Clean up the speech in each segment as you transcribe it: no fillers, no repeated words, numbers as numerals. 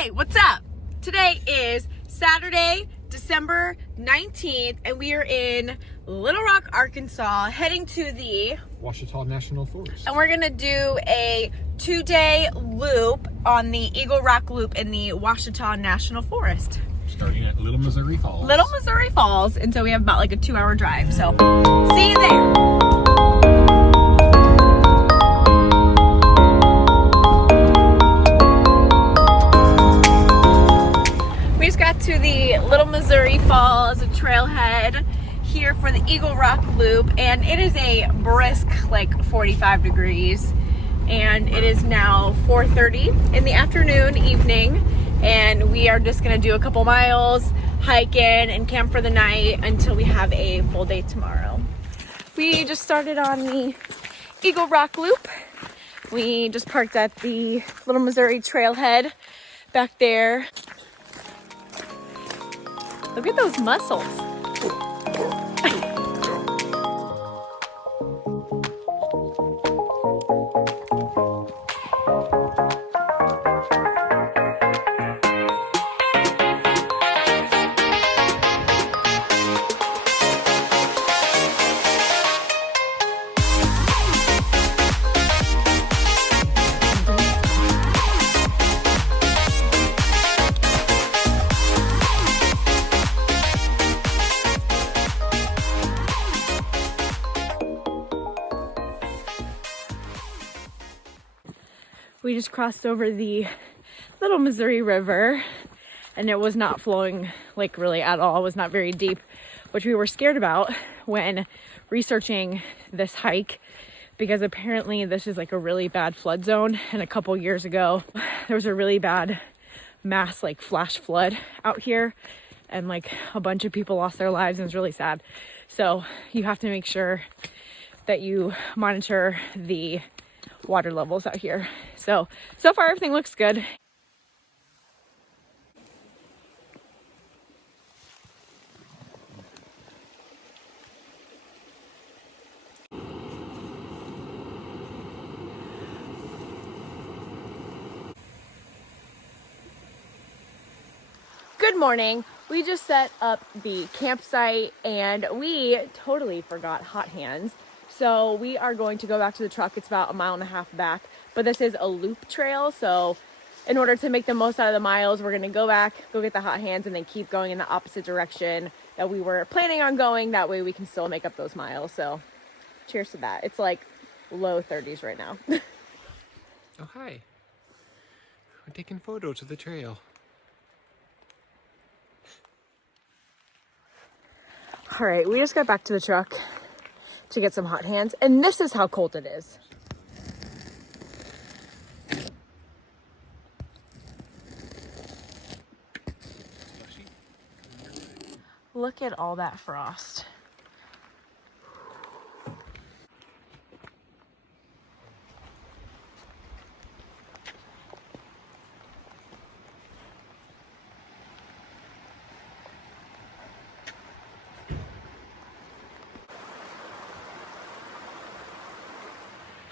Hey, what's up? Today is Saturday, December 19th, and we are in Little Rock, Arkansas, heading to the Ouachita National Forest. And we're gonna do a 2-day loop on the Eagle Rock Loop in the Ouachita National Forest. Starting at Little Missouri Falls. Little Missouri Falls, and so we have about like a 2-hour drive, so see you there. We just got to the Little Missouri Falls Trailhead here for the Eagle Rock Loop, and it is a brisk like 45 degrees, and it is now 4:30 in the afternoon, evening, and we are just gonna do a couple miles, hike in, and camp for the night until we have a full day tomorrow. We just started on the Eagle Rock Loop. We just parked at the Little Missouri Trailhead back there. Look at those mussels. We just crossed over the Little Missouri River, and it was not flowing like really at all. It was not very deep, which we were scared about when researching this hike, because apparently this is like a really bad flood zone, and a couple years ago there was a really bad mass like flash flood out here, and like a bunch of people lost their lives, and it's really sad. So you have to make sure that you monitor the water levels out here. So far everything looks good. Good morning. We just set up the campsite and we totally forgot hot hands. So we are going to go back to the truck. It's about 1.5 miles back, but this is a loop trail. So in order to make the most out of the miles, we're gonna go back, go get the hot hands, and then keep going in the opposite direction that we were planning on going. That way we can still make up those miles. So cheers to that. It's like low 30s right now. Oh, hi. We're taking photos of the trail. All right, we just got back to the truck to get some hot hands, and this is how cold it is. Look at all that frost.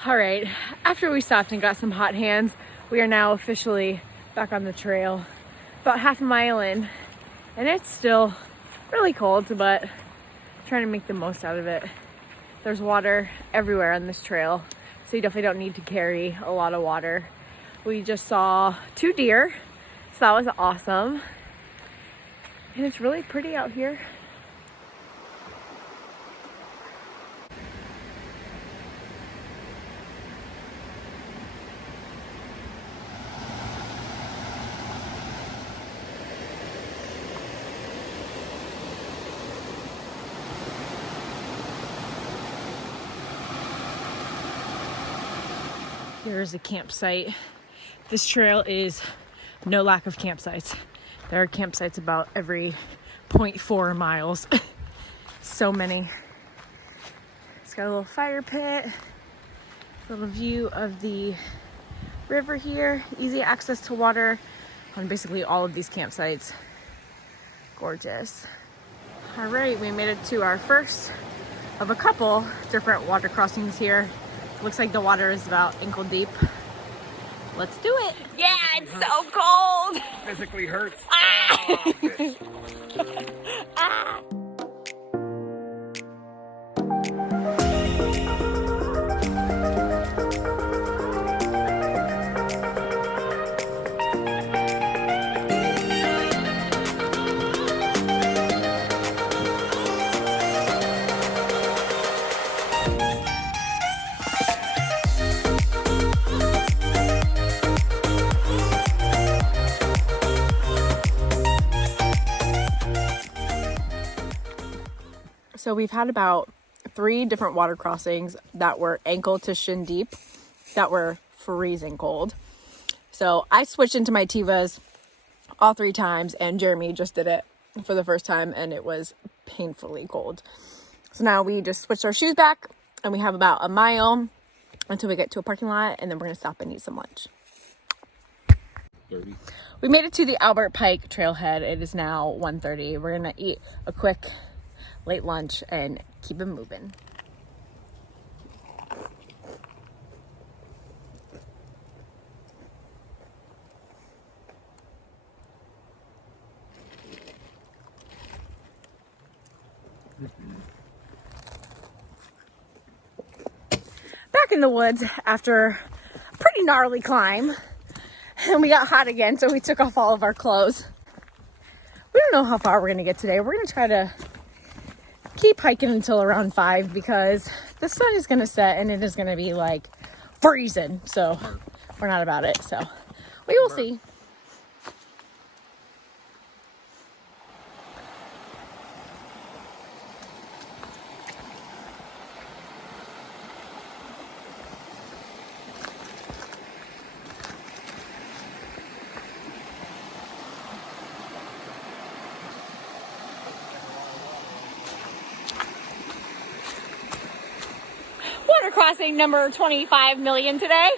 All right, after we stopped and got some hot hands, we are now officially back on the trail, about 1/2 mile in, and it's still really cold, but I'm trying to make the most out of it. There's water everywhere on this trail, so you definitely don't need to carry a lot of water. We just saw 2 deer, so that was awesome, and it's really pretty out here. Here's a campsite. This trail is no lack of campsites. There are campsites about every 0.4 miles. So many. It's got a little fire pit, little view of the river here, easy access to water on basically all of these campsites. Gorgeous. All right, we made it to our first of a couple different water crossings here. Looks like the water is about ankle deep. Let's do it. Yeah, it's so cold. physically hurts. So we've had about 3 different water crossings that were ankle to shin deep that were freezing cold. So I switched into my Tivas all 3 times, and Jeremy just did it for the first time, and it was painfully cold. So now we just switched our shoes back, and we have about a mile until we get to a parking lot, and then we're gonna stop and eat some lunch. 30. We made it to the Albert Pike Trailhead. It is now 1:30. We're gonna eat a quick late lunch and keep it moving. Back in the woods after a pretty gnarly climb, and we got hot again, so we took off all of our clothes. We don't know how far we're gonna get today. We're gonna try to keep hiking until around 5 because the sun is gonna set and it is gonna be like freezing, so we're not about it. So we will see. Water crossing number 25 million today.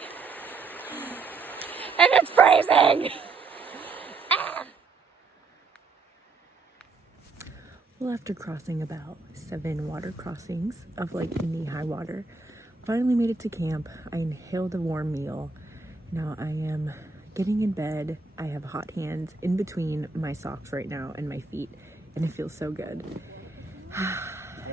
And it's freezing. Well, after crossing about 7 water crossings of like knee-high water, finally made it to camp. I inhaled a warm meal. Now I am getting in bed. I have hot hands in between my socks right now and my feet, and it feels so good.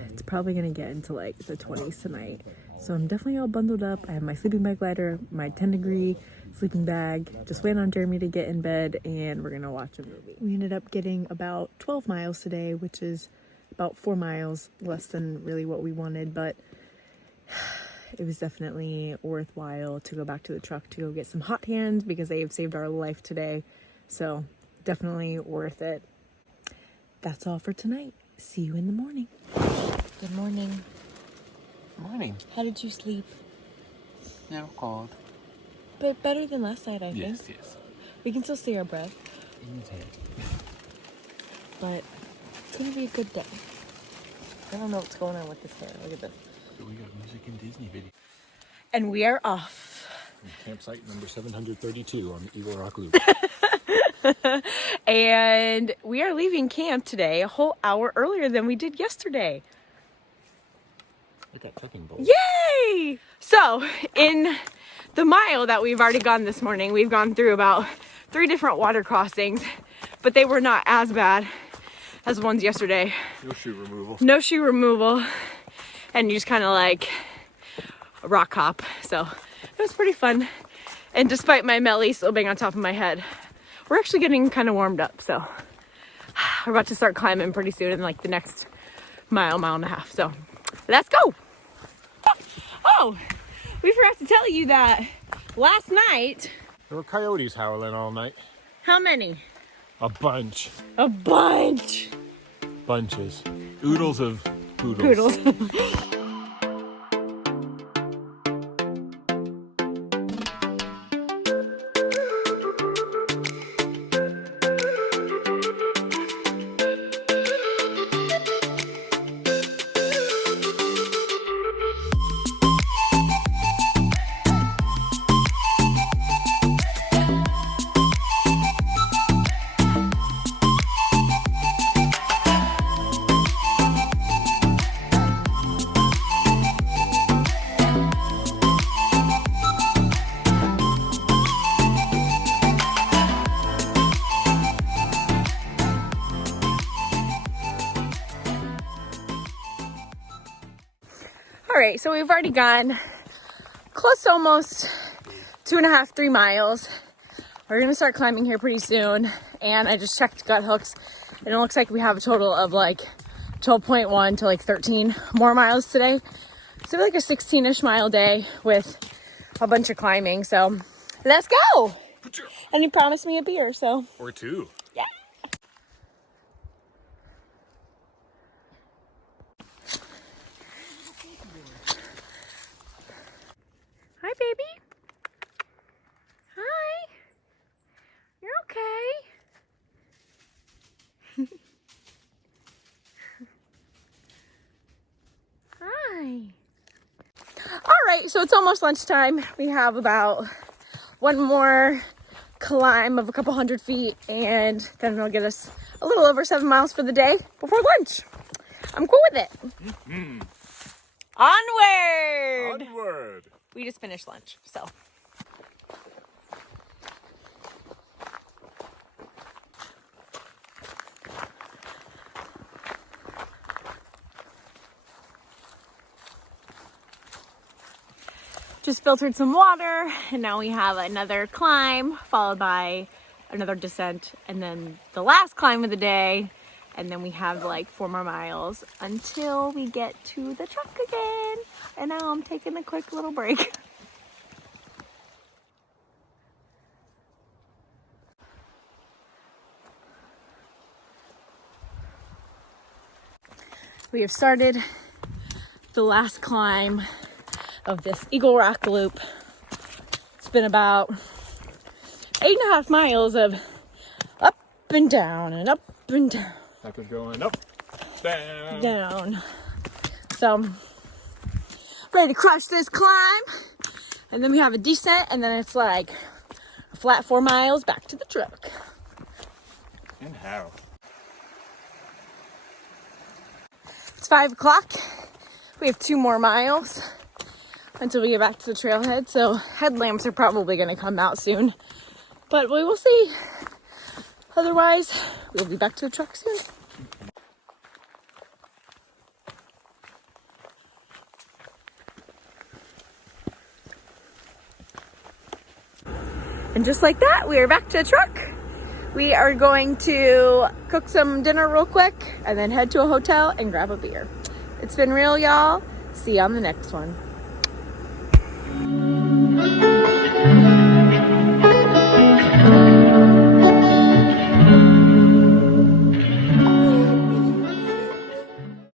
It's probably gonna get into like the 20s tonight. So I'm definitely all bundled up. I have my sleeping bag glider, my 10-degree sleeping bag. Just waiting on Jeremy to get in bed, and we're gonna watch a movie. We ended up getting about 12 miles today, which is about 4 miles less than really what we wanted, but it was definitely worthwhile to go back to the truck to go get some hot hands because they have saved our life today. So definitely worth it. That's all for tonight. See you in the morning. Good morning. Morning. How did you sleep? Now cold. But better than last night, I think. Yes. We can still see our breath, but it's gonna be a good day. I don't know what's going on with this hair. Look at this. So we got music and Disney video. And we are off. Campsite number 732 on the Eagle Rock Loop. And we are leaving camp today a whole hour earlier than we did yesterday. Look at that trekking bowl. Yay! So, in the mile that we've already gone this morning, we've gone through about 3 different water crossings, but they were not as bad as the ones yesterday. No shoe removal. No shoe removal. And you just kind of like rock hop. So, it was pretty fun. And despite my melly still being on top of my head, we're actually getting kind of warmed up. So, we're about to start climbing pretty soon in like the next mile and a half. So, let's go. Oh, we forgot to tell you that last night. There were coyotes howling all night. How many? A bunch. A bunch. Bunches. Oodles of poodles. Poodles. right, so we've already gone close to almost 2.5, 3 miles. We're gonna start climbing here pretty soon. And I just checked Guthooks, and it looks like we have a total of like 12.1 to like 13 more miles today. So like a 16-ish mile day with a bunch of climbing. So let's go. And he promised me a beer, so. Or 2. Yeah. Hi, baby. Hi. You're okay. Hi. All right, so it's almost lunchtime. We have about one more climb of a couple hundred feet, and then it'll get us a little over 7 miles for the day before lunch. I'm cool with it. Mm-hmm. Onward! Onward! We just finished lunch, so. Just filtered some water, and now we have another climb followed by another descent, and then the last climb of the day, and then we have like 4 more miles until we get to the truck again. And now I'm taking a quick little break. We have started the last climb of this Eagle Rock Loop. It's been about 8.5 miles of up and down and up and down. Like we're going up, down. Down. So, ready to crush this climb. And then we have a descent, and then it's like a flat 4 miles back to the truck. And how? It's 5 o'clock. We have 2 more miles until we get back to the trailhead. So headlamps are probably going to come out soon, but we will see. Otherwise, we'll be back to the truck soon. And just like that, we are back to the truck. We are going to cook some dinner real quick and then head to a hotel and grab a beer. It's been real, y'all. See you on the next one.